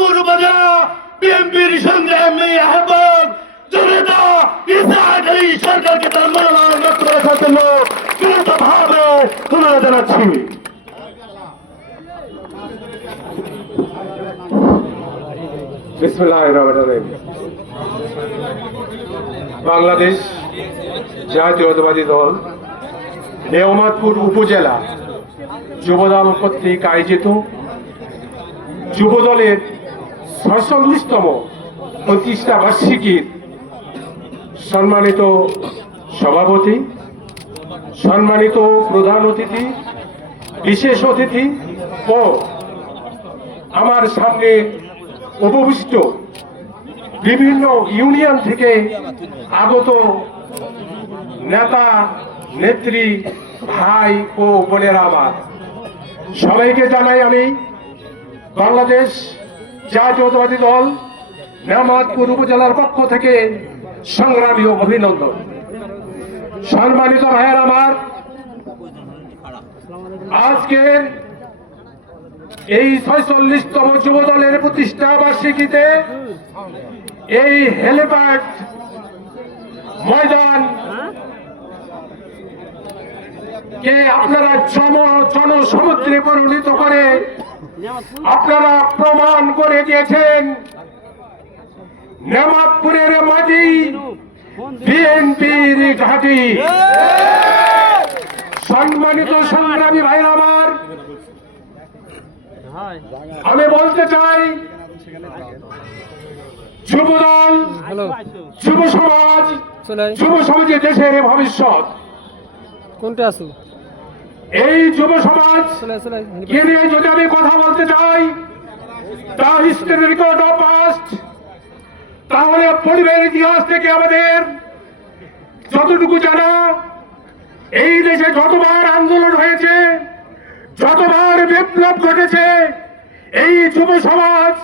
নেওয়াজপুর উপজেলা বিএনপির সংগ্রামী আহ্বায়ক জনতা ইসরায়েল আলী সরকারকে তার মনোনয়ন ব্যক্ত করার জন্য দ্রুতভাবে অনুরোধ জানাচ্ছি। বিসমিল্লাহির রহমানির রহিম। বাংলাদেশ জাতীয়তাবাদী দল নেওয়াজপুর উপজেলা যুবদল কর্তৃক আয়োজিত যুবদলের ৪৬তম প্রতিষ্ঠা বার্ষিকীর সম্মানিত সভাপতি, সম্মানিত প্রধান অতিথি, বিশেষ অতিথি ও আমার সামনে উপবিষ্ট বিভিন্ন ইউনিয়ন থেকে আগত নেতা নেত্রী, ভাই ও বোনেরা, আমার সবাইকে জানাই আমি বাংলাদেশ জাতীয়তাবাদী দল নেওয়াজপুর উপজেলার পক্ষ থেকে সংগ্রামী অভিনন্দন। সম্মানিত ভাইয়ের আমার, আজকের এই ৪৬তম যুবদলের প্রতিষ্ঠা বার্ষিকীতে এই হেলিপ্যাড ময়দান কে আপনারা জনসমুদ্রে পরিণত করে আপনারা প্রমাণ করে দিয়েছেন নেওয়াজপুরের মাটি বিএনপির ঘাঁটি। সম্মানিত সংগ্রামী ভাই আমার, আমি বলতে চাই যুবদল, যুব সমাজ, যুব সমাজে দেশের ভবিষ্যৎ। কোনটা আছে এই যুব সমাজ কে নিয়ে যদি আমি কথা বলতে চাই, তা হিস্ট্রি রেকর্ড অফ পাস্ট, তাহলে পরিবারের ইতিহাস থেকে আমাদের যতটুকু জানা, এই দেশে যতবার আন্দোলন হয়েছে, যতবার বিপ্লব ঘটেছে, এই যুব সমাজ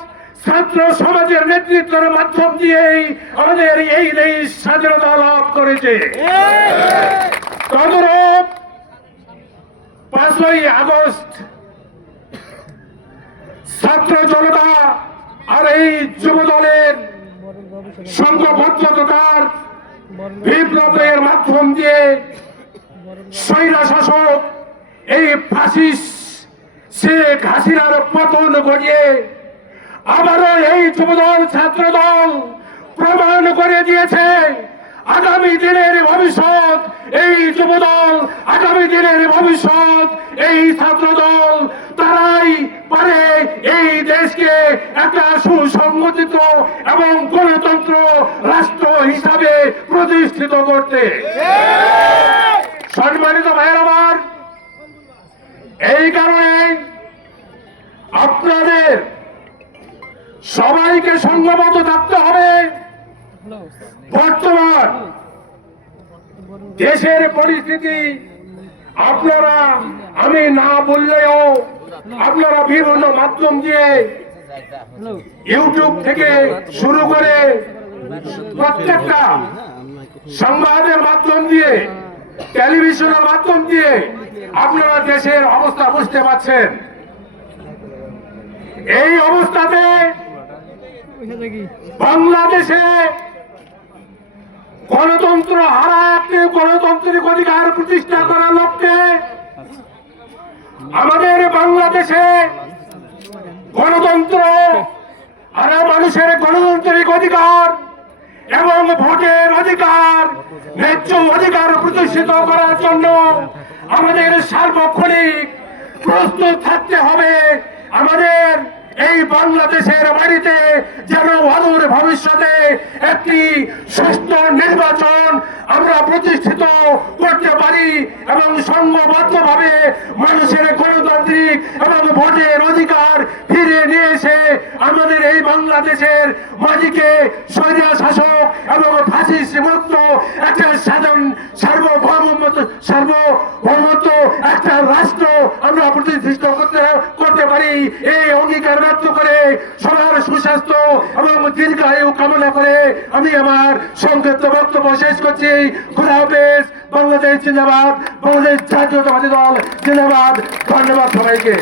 ছাত্র সমাজের নেতৃত্বের মাধ্যম দিয়েই আমাদের এই দেশ স্বাধীনতা লাভ করেছে। তদরূপ ৫ই আগস্ট ছাত্র জনতা আর এই যুব দলের সংঘবদ্ধতার বিপ্লবের মাধ্যম দিয়ে স্বৈরা শাসক এই ফাসিস্ট শেখ হাসিনার পতন ঘটিয়ে আবারও এই যুবদল ছাত্র দল প্রমাণ করে দিয়েছে আগামী দিনের ভবিষ্যৎ এই যুবদল, আগামী দিনের ভবিষ্যৎ এই ছাত্র দল, তারাই পারে এই দেশকে একটা সুসংগঠিত এবং গণতন্ত্র রাষ্ট্র হিসাবে প্রতিষ্ঠিত করতে। সম্মানিত ভাইয়ের আমার, এই কারণে আপনাদের সবাইকে সংঘবদ্ধ থাকতে হবে। বর্তমান দেশের পরিস্থিতি আপনারা, আমি না বললেও আপনারা বিভিন্ন মাধ্যম দিয়ে, ইউটিউব থেকে শুরু করে প্রত্যেকটা সংবাদের মাধ্যম দিয়ে, টেলিভিশনের মাধ্যম দিয়ে আপনারা দেশের অবস্থা বুঝতে পারছেন। এই অবস্থাতে বাংলাদেশে গণতন্ত্র হারা একটি গণতান্ত্রিক অধিকার প্রতিষ্ঠা করার লক্ষ্যে আমাদের বাংলাদেশে গণতন্ত্র হারা মানুষের গণতান্ত্রিক অধিকার এবং ভোটের অধিকার, ন্যায্য অধিকার প্রতিষ্ঠিত করার জন্য আমাদের সার্বক্ষণিক প্রস্তুত থাকতে হবে। আমাদের এই বাংলাদেশের বাড়িতে যেন অদূর ভবিষ্যতে একটি সুষ্ঠু নির্বাচন আমরা প্রতিষ্ঠিত করতে পারি এবং সংঘবদ্ধভাবে মানুষের গণতান্ত্রিক এবং ভোটের অধিকার ফিরে নিয়ে এসে আমাদের এই বাংলাদেশের মাটিকে স্বৈরা শাসক এবং ফাসিস্ট মুক্ত একটা সার্বভৌমত্ব একটা রাষ্ট্র আমরা প্রতিষ্ঠিত করতে পারি। এই অঙ্গীকার ব্যক্ত করে সবার সুস্বাস্থ্য এবং দীর্ঘায়ু কামনা করে আমি আমার সংক্ষিপ্ত বক্তব্য শেষ করছি। খোদা হাফেজ। বাংলাদেশ জিন্দাবাদ, বাংলাদেশ জাতীয়তাবাদী দল জিন্দাবাদ। ধন্যবাদ সবাইকে।